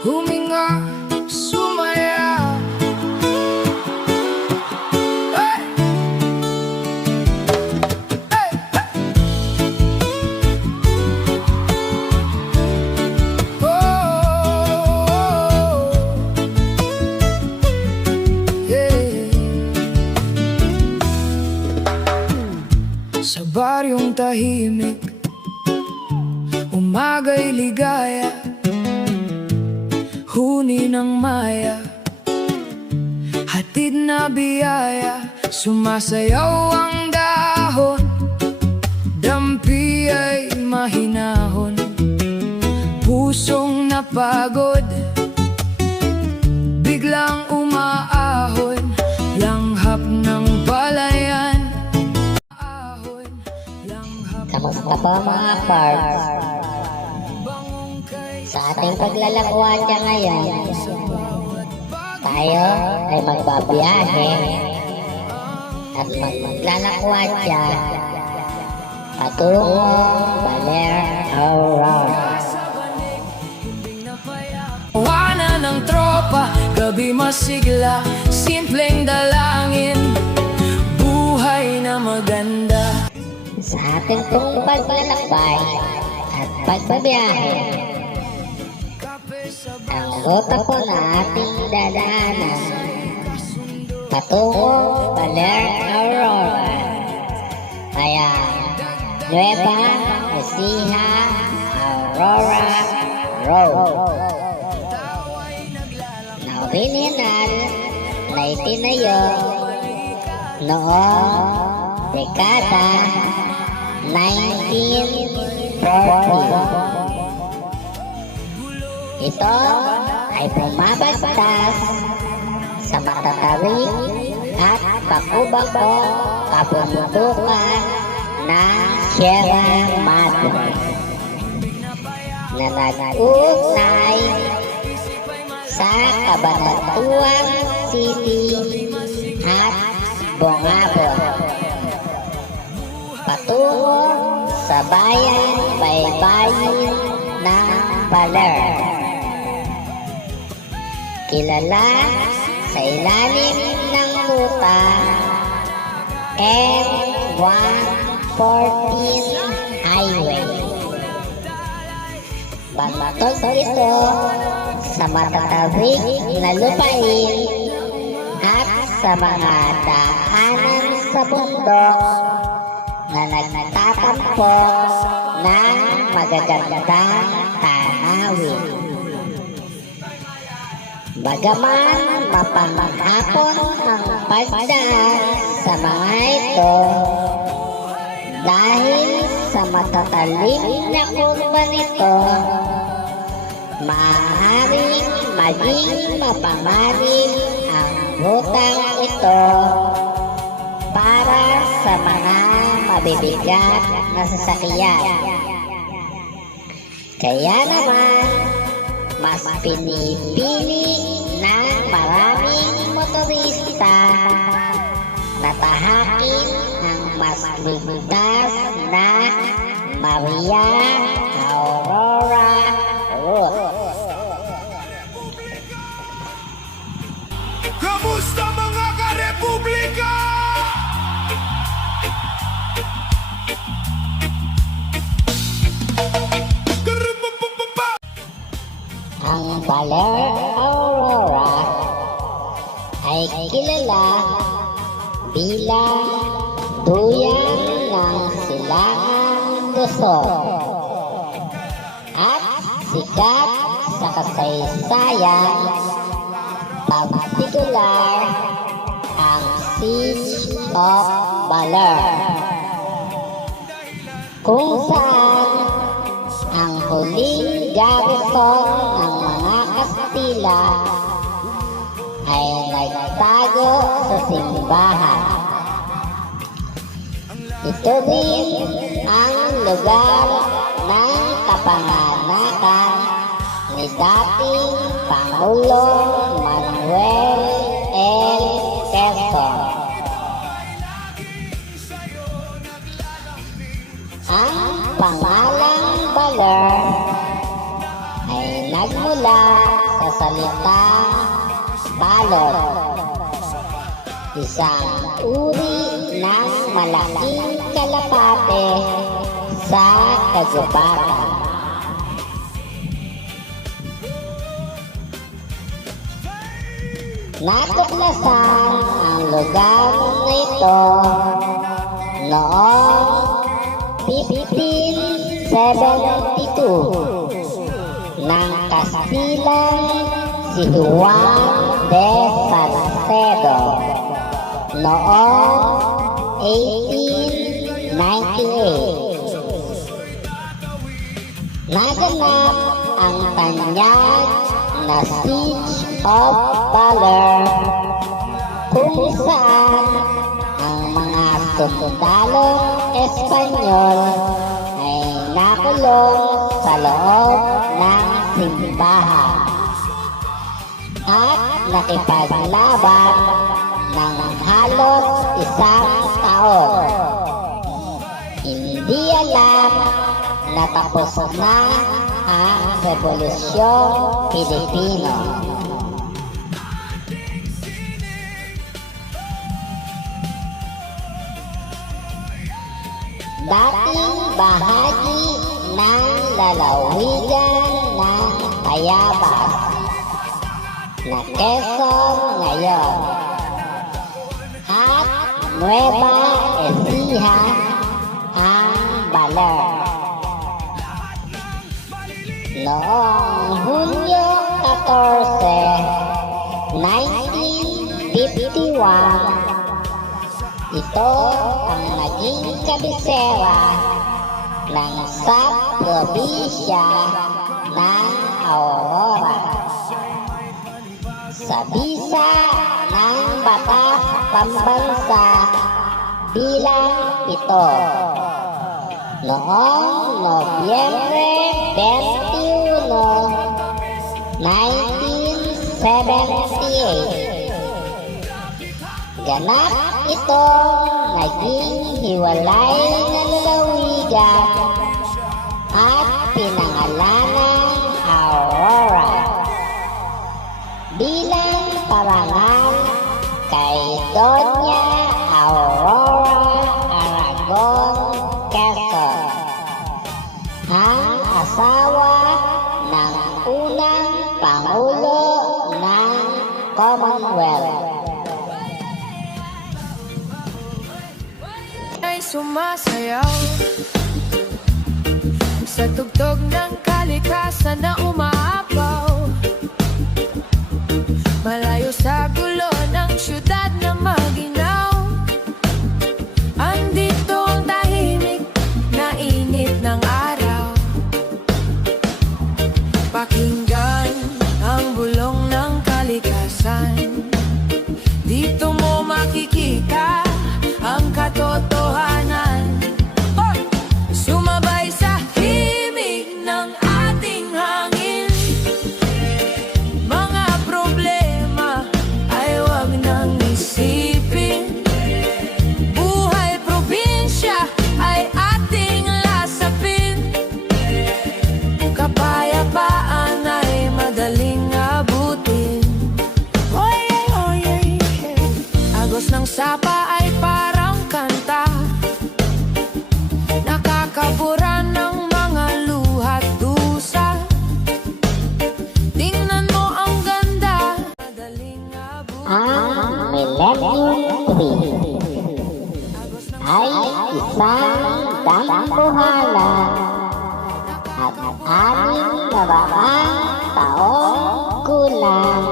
Huminga, sumaya. Hey! Hey! Oh, yeah. Sa baryong tahimik, umaga'y ligaya, huni ng maya, hatid na biyaya. Sumasayaw ang dahon, dampi ay mahinahon, pusong napagod, biglang umaahon, langhap ng palayan. Kamusta po mga farms? Sa ating paglalakwatsa ngayon, tayo ay magbabiyahe at maglalakwatsa patungo Baler, Aurora. Tawanan ng tropa, gabi masigla, simpleng dalangin, buhay na maganda. Sa ating pong paglalakbay at pagbabiyahe, ang ruta po na ating dadaanan patungo Baler, Aurora ay Nueva Ecija, Aurora Road na orihinal na itinayo noong dekada 1940. Ito ay bumabagtas sa matatarik at bakubakong kabundukan ng Sierra Madre na nag-uugnay sa Cabanatuan City at Bongabon patungo sa baybayin ng Baler, kilala sa ilalim ng ruta M114 Highway. Pagmatog ito sa matatarik na lupain at sa mga daanan sa bundok na nagtatampo ng magagandang tanawin. Bagaman mapanghapon ang pagdaan sa mga ito, dahil sa matatalim na kurba nito, maaaring maging mapamalim ang rutang ito para sa mga mabibigat na sasakyan. Kaya naman, mas pinipili ng maraming motorista na tahakin ang mas ligtas na Maria Aurora Road. Kamusta mga ka-republika? Ang Baler, Aurora ay kilala bilang duyan ng Silangang Luzon at sikat sa kasaysayan, partikular ang Siege of Baler, kung saan ang huling garrison ng mga Kastila ay nagtago sa simbahan. Ito rin ang lugar ng kapanganakan ni dating Pangulong Manuel L. Quezon. Ang pangalang Baler ay nagmula sa salitang balot, isang uri ng malaking kalapate sa kagubatan. Natuklasan ang lugar na ito noong 1572 ng Kastilang si Juan de Salcedo noong 1898. Naganap ang tanyag na Siege of Baler, kung saan ang mga sundalong Espanyol ay nakulong sa loob ng simbahan at nakipaglaban ng halos isang taon. Hindi alam na tapos na ang Rebolusyong Pilipino. Dating bahagi ng lalawigan ng Tayabas na Quezon ngayon at Nueva Ecija ang Baler. Noong Hunyo 14, 1951, ito ang naging kabisera ng sub-probinsya ng Aurora sa bisa ng Batas Pambansa bilang 7 noong Nobyembre 21, 1978. Ganap itong naging hiwalay na lalawigan at pinangalanang Aurora bilang parangal kay Doña Aurora Aragon Quezon, ang asawa ng unang Pangulo ng Commonwealth. Ay sumasayaw sa tugtog ng kalikasan na umaapaw, malayo sa gulo ng syudad na maginaw. Andito ang tahimik na init ng araw, pakinggan ang bulong ng kalikasan. Dito mo makikita ang katotohanan. Hoy! Sumabay sa himig ng ating hangin. Mga problema ay wag nang isipin. Buhay probinsya ay ating lasapin. Kapayapaan ay madaling abutin. Oy, oy, oy, oy. Agos ng sapa ay parang kanta, nakakabura ng mga luhat dusa. Tingnan mo ang ganda, madaling abutin. Ang Millennium Tree ay isang dambuhalan at 600 taong gulang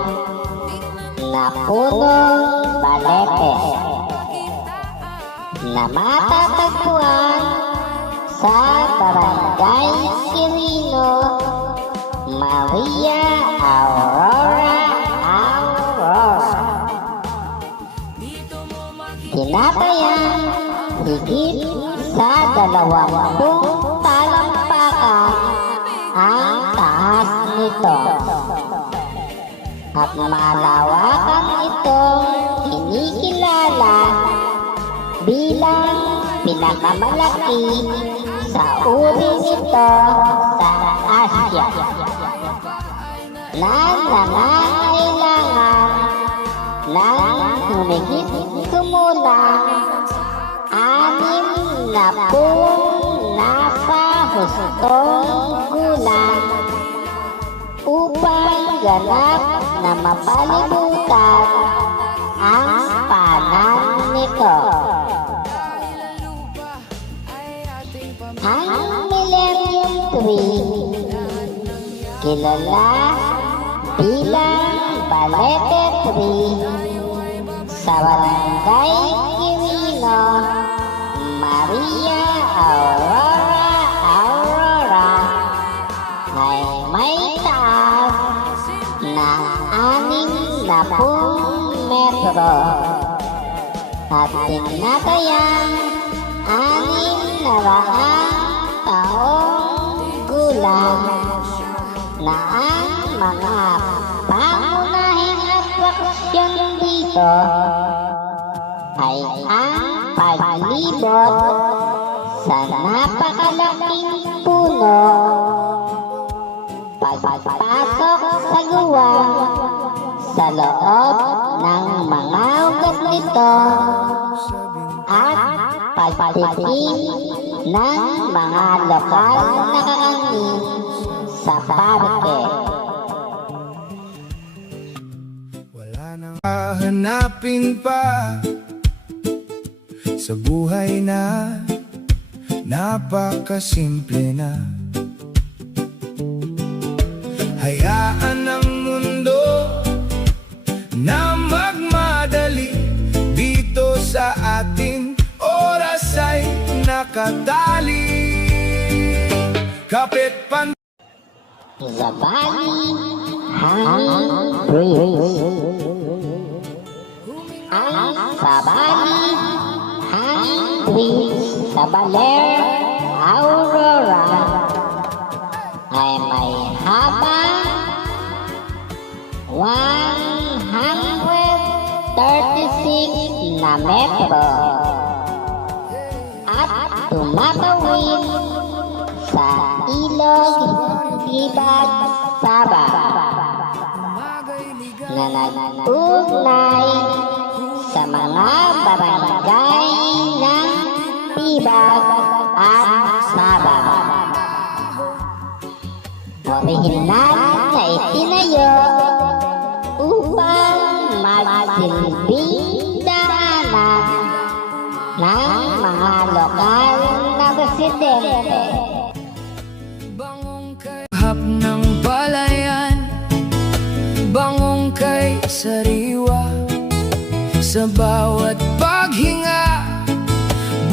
na punong balete na matatagpuan sa Barangay Quirino, Maria Aurora, Aurora. Tinatayang higit sa 20 talampakan ang taas nito. At malawakan itong kinikilala bilang pinakamalaki sa uri nito sa Asia na nangangailangan ng humigit kumulang 60 nasa hustong gulang upang ganap na mapalibutan ang panan nito. Ang Millennium Tree, kilala bilang Balete Tree, sa Barangay Quirino, Maria Aurora, ay may taas na 60 metro at tinatayang 600 taong gulang na ang mga pangunahing atraksyon dito ay ang paglibot sa napakalaking puno, pagpasok sa guwang sa loob ng mga ugat nito at pagtitim ng mga lokal na kakanin sa parke. Wala nang hahanapin pa sa buhay na napakasimple na. Hayaan ang mundo na magmadali dito sa atin, oras ay nakatali. Kapit pan The Bali Hanging Breeze. Ang sa Bali Hanging Breeze sa Baler, Aurora ay may haba 136 na metro at tumatawid sa ilog Gibag Saba na nag-ugnay sa mga barangay ng Tibag at Saba. Orihinal na itinayo upang magsilbing daanan ng mga lokal na residente. Hap ng palayan, bangong kay sariwa. Sa bawat paghinga,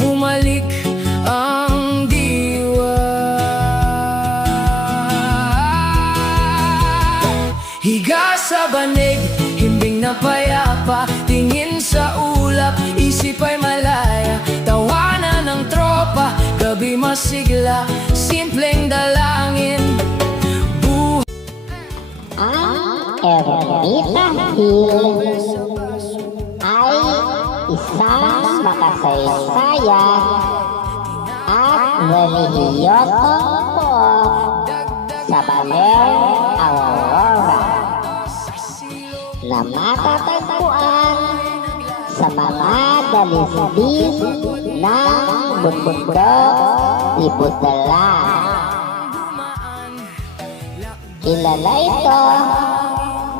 bumalik ang diwa. Higa sa banig, himbing na payapa, tingin sa ulap, isip ay malaya. Tawanan ng tropa, gabi masigla, simpleng dalangin. Ang Ermita Hill ay isang makasaysayan at relihiyosong pook sa Baler, Aurora na matatagpuan sa mga dalisdis ng bundok di Budalan. Kilala ito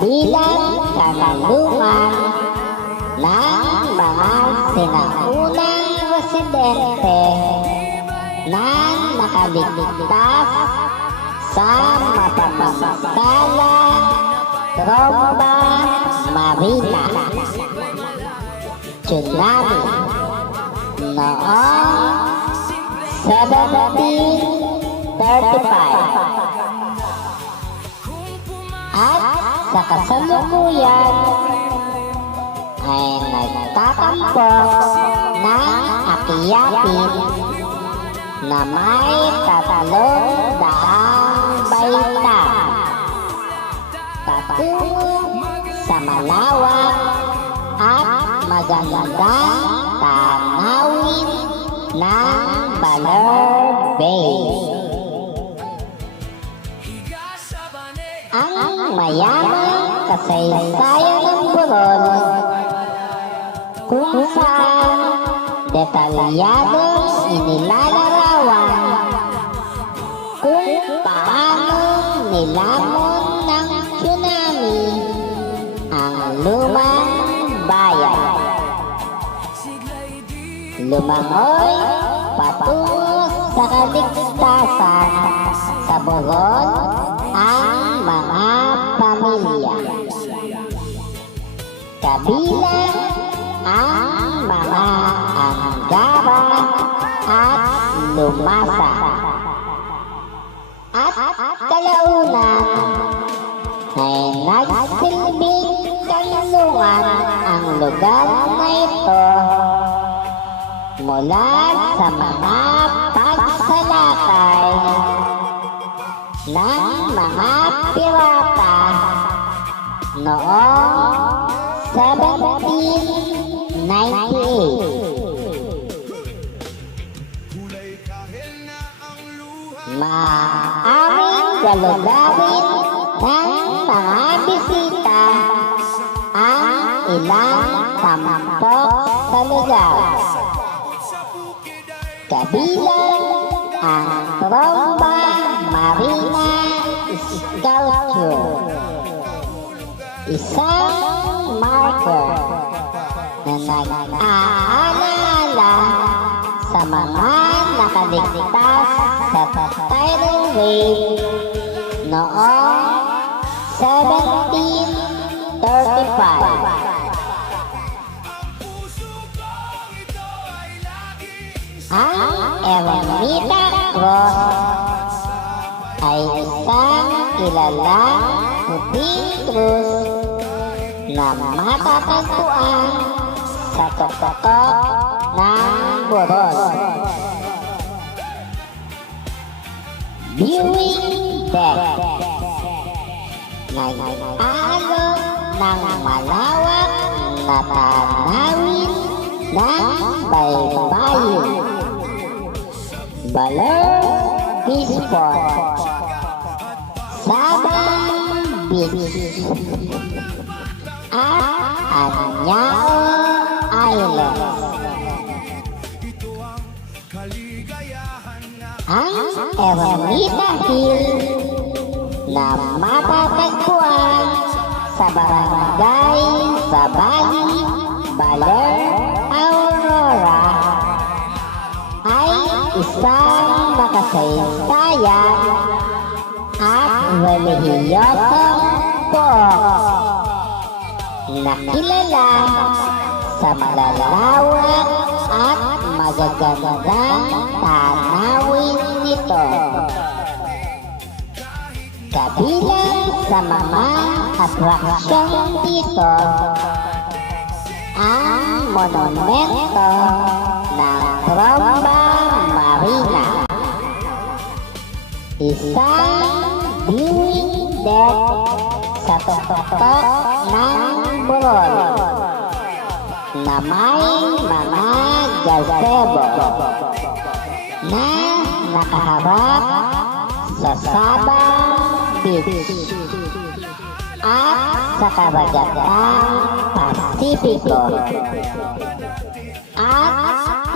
bilang kanalungan ng mga sinaunang residente na nakaligtas sa mapapagsalang tromba marina tsunami noong 1735. At sa kasalukuyan ay nagtatampok ng akyapin na may 300 baita patungo sa malawak at magandang tanawin ng Baler Bay. Ang mayamang kasaysayan ng Boron, kung saan detalyadong inilalarawan kung paano nilamon ng tsunami ang lumang bayan. Lumangoy patungo sa kaligtasan sa Boron ang mga pamilya. Kabilang ang mga Angara at Lumasa. At kalaunan ay nagsilbing kanlungan ang lugar na ito mula sa mga pagsalakay ng mga pirata noong 1798. Maaaring galugawin ng mga bisita ang ilang tampok sa lugar. Kabilang ang Tromba Marina Sculpture, isang marker na nag-aalala sa mga nakaligtas sa tidal wave noong 1735. Ang Ermita Cross ay isang kilalang puting krus na matatagpuan sa tuktok ng Boron. Viewing deck, nag-aalok ng malawak na tanawin ng baybayin. Baler Fish Pond, Sabang Beach, at Anyao Island. Ang Ermita Hill na matatagpuan sa barangay Sabali, Baler, Aurora ay isang makasaysayan at relihiyosong pook na kilala sa malalawak at magagandang tanawin nito. Kabilang sa mga atraksyon dito ang monumento ng Tromba Marina, isang viewing deck sa tuktok ng Boron na may mga gazebo na nakaharap sa Sabang Beach at sa kabagatang Pasipiko, at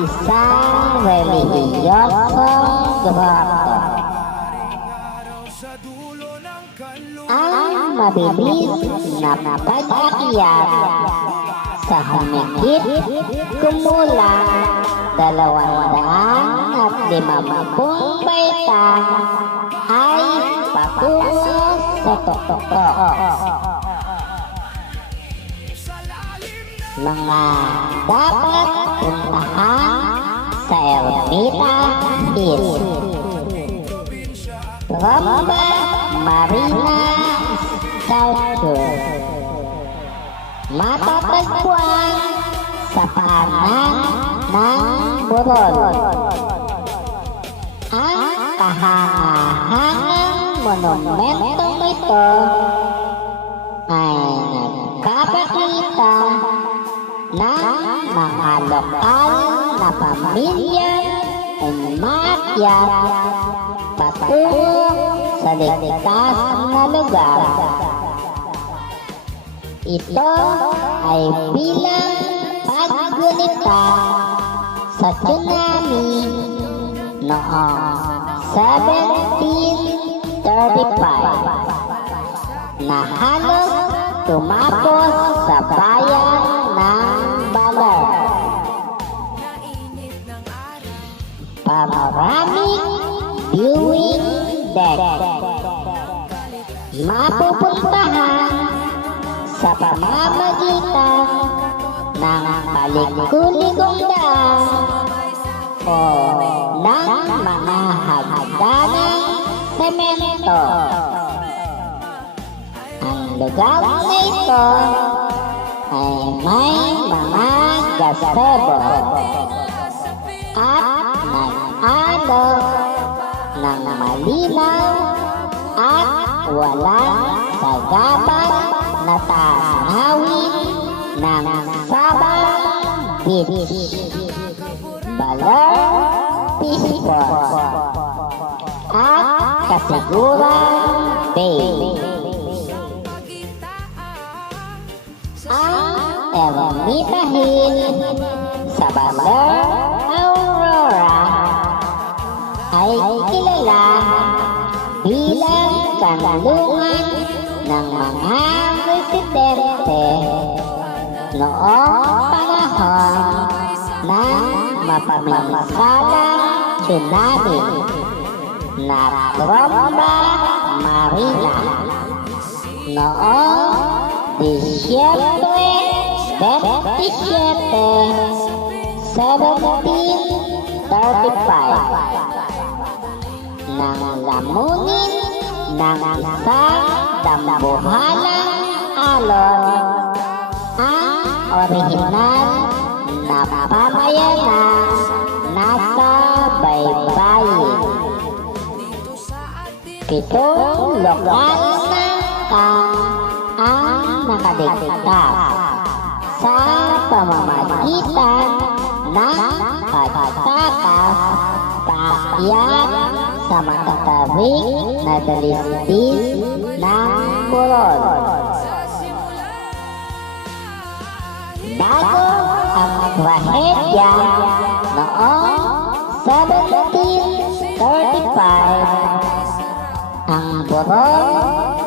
isang relihiyosong grotto. Ang mabilis na pag-akyat sa humigit kumulang 250 baitang ay patungo sa tuktok. Mga dapat puntahan sa Ermita Hill, Tromba Marina Sculpture, matatagpuan sa paanan ng Boron. Ang kahangahangang monumentong ito ay nagpapakita ng mga lokal na pamilyang ay maakyat patungo sa ligtas na lugar. Ito ay bilang paggunita sa tsunami noong 1735 na halos tumapos sa bayan ng Baler. Panoramik viewing deck mapupuntahan sa pamamagitan ng palikulikong daan o ng mga hagdanang semento. Ang lugar na ito ay may mga gazebo at nag-alok ng malinaw at walang sagabal na tanawin ng Sabang Beach, Baler, Piscos at Kasiguran Bay. Ang Ermita Hill sa Baler, Aurora ay kilala bilang kanlungan ng mga residente noong panahon ng mapamisalang tsunami na Tromba Marina noong Disyembre 27, 1735 nang lamunin ng isang dambuhalang alon ang orihinal na pamayanan nasa baybayin. 7 lokal na ang nakaligtas sa pamamagitan ng pagtakas paakyat sa matatawid na dalisdis ng Coron. Bago ang trahedya noong 1735, ang Coron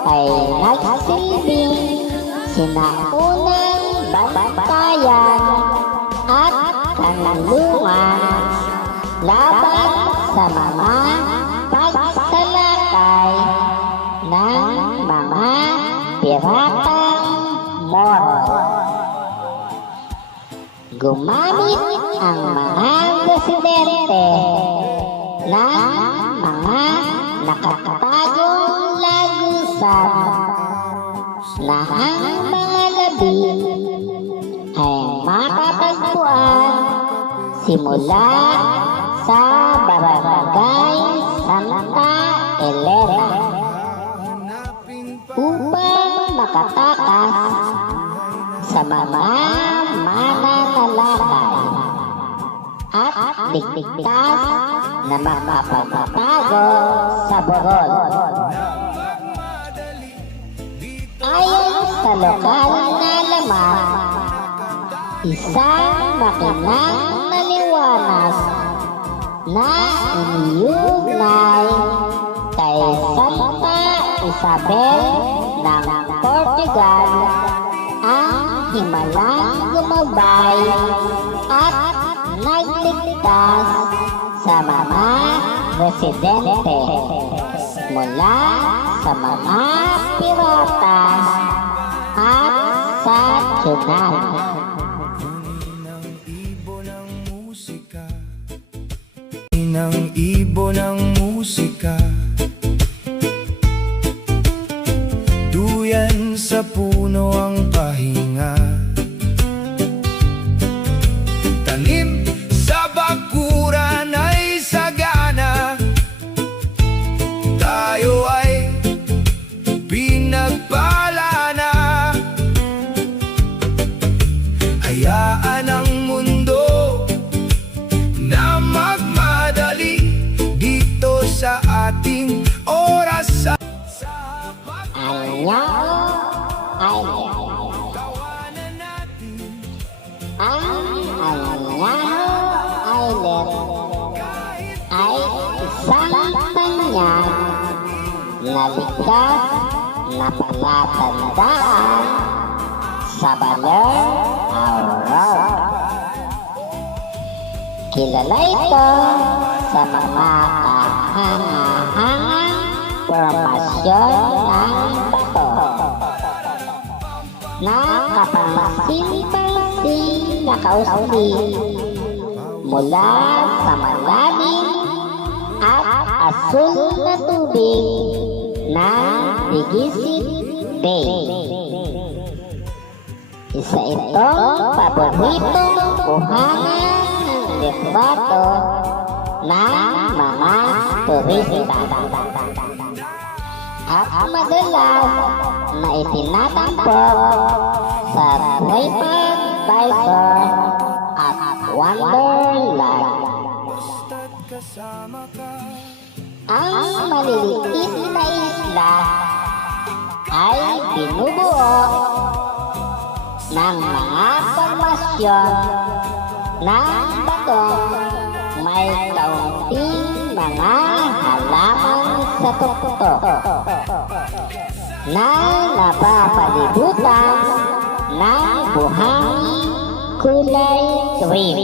ay nagsilbing sinaunang bantayan at kanlungan laban sa mga pagsalakay ng mga piratang Moro. Gumamit ang mga residente ng mga nakakatagong lagusan na ang mga labi ay makapagpuan simula sa barangay Santa Elena upang makatakas sa mga mananalakay at ligtas na makapagpatago sa Bohol. Ayon sa lokal na laman, isang makinang naliwanag na iniugnay kay Santa Isabel ng Portugal ang himalang gumabay at nagligtas sa mga residente mula sa mga pirata at sa tsunami. Ng ibon ng musika, duyan sa puno ang pahinga, tanim sa bakuran ay sagana, tayo ay pinagpala na. Hayaan ang mundo na magmadali Anyao Island. Ang Anyao Island ay isang tanyag na likas na palatandaan sa Baler, Aurora. Kilala ito sa mga kahangahangang formasyon ng bato na kapansin-pansin na kausli mula sa malalim at asul na tubig ng Digisit Bay. Isa itong paboritong kuhanan ng litrato ng mga turista at madalas na itinatampok sa TripAdvisor at Wonderland. Ang maliliit na isla ay binubuo ng mga formasyon ng batong may kaunting mga halaman sa tuktok na napapalibutan ng buhangin kulay green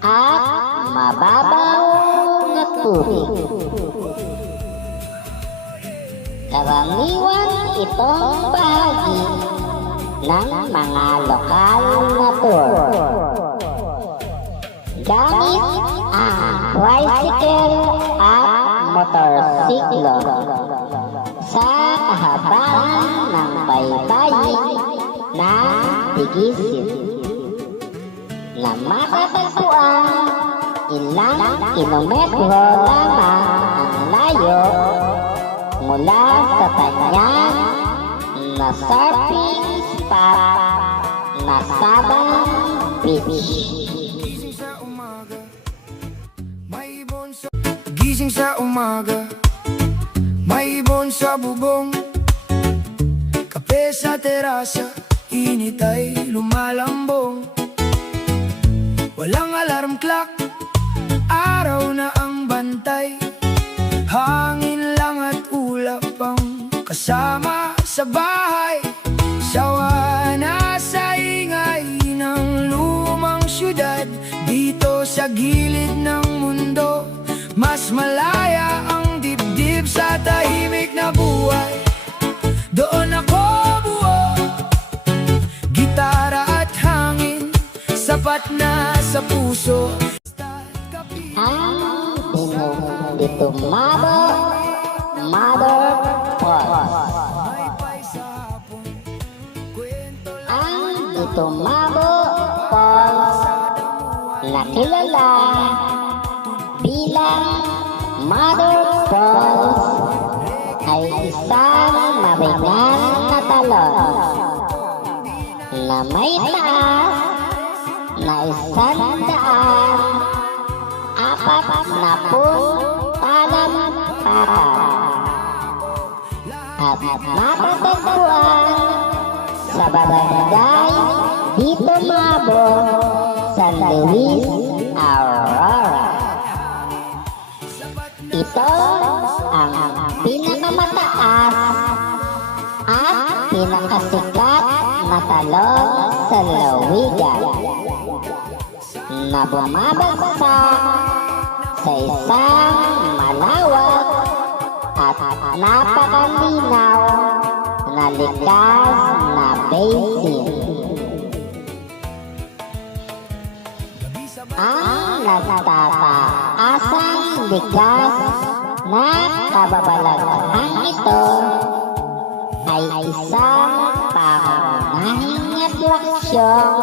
at mababaw na tubig. Karaniwan itong bahagi ng mga lokal na tour gamit ang tricycle at motorsiklo sa kahabaan ng baybayin ng Digisit na matatagpuan ilang kilometro lamang ang layo mula sa tanyag na surfing spot na Sabang Beach. Gising sa umaga, may ibon sa bubong, kape sa terasa, init ay lumalambong. Walang alarm clock, araw na ang bantay, hangin lang at ulap ang kasama sa bahay. Sawa na sa ingay ng lumang syudad, dito sa gilid ng mundo, mas malaya ang dibdib sa tahimik na buhay. Doon ako buo, gitara at hangin, sapat na sa puso. Ang Ditumabo Mother Falls. Ang Ditumabo Falls na kilala bilang Mother Falls ay isang maringan na talon na may taas na 140 talampakan at matatagpuan sa barangay Ditumabo, San Luis, Aurora. Ito ang pinakamataas at pinakasikat na talon sa lalawigan na bumabagsak sa isang malawak at napakalinaw na likas na basin. Ang nagtataasang likas na kababalaghan ito ay isang pangunahing atraksyon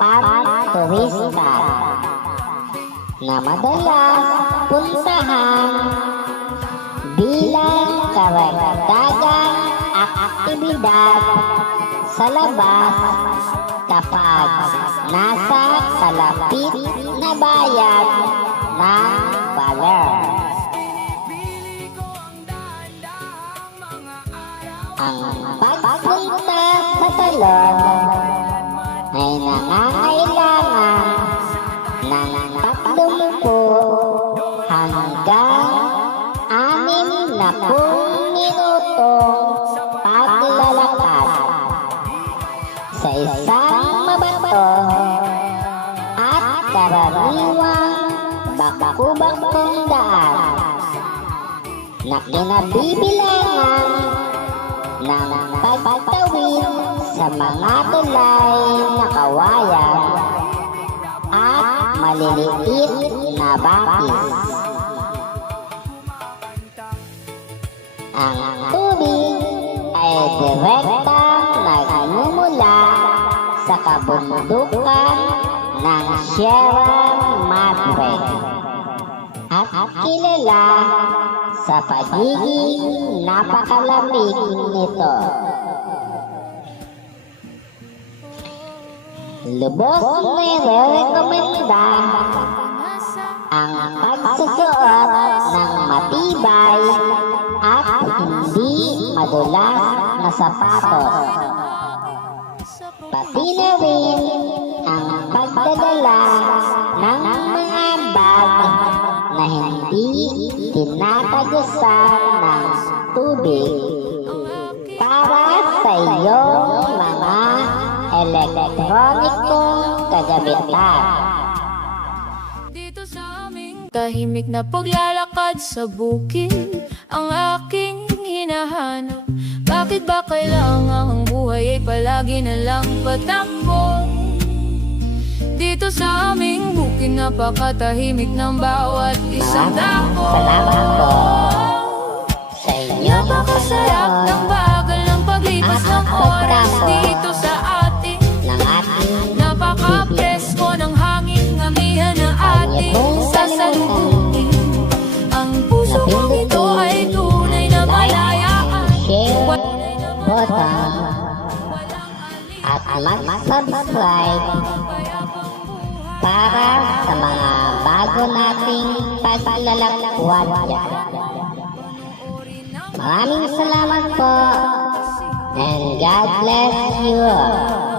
pang-turista na madalas puntahan bilang karagdagang aktibidad sa labas kapag nasa kalapit na bayan ng Baler. hanggang 6 na minutong paglalakad sa isang mabato at karaniwang bakubakong daan na kinabibilangan ng pagtawid sa mga tulay na kawayan at maliliit na bakis. Ang tubig ay direktang nagmumula sa kabundukan ng Sierra Madre at kilala sa pagiging napakalamig nito. Lubos nire-rekomenda ang pagsusuot ng matibay at hindi madulas na sapatos. Pati na rin ang pagdadala ng mga bag na hindi tinatagusan ng tubig para sa iyong mga elektronikong kagamitan. Dito sa aming tahimik na paglalakad sa bukid ang aking hinahanap. Bakit ba kailangan ang buhay ay palagi na lang patakbo? Dito sa aming bukid napakatahimik ng bawat isang dako. Salamat po sa inyong Napakasarap ng bagal ng paglipas ng oras dito sa atin. ng ating Napaka-presko ng hangin, ngamihan ng ating sasalubungin. Ang puso kong ito ay tunay na malayaan. share, Tunay na button, walang at mag-subscribe para sa mga bago nating paglalakwat dyan. Maraming salamat po and God bless you all.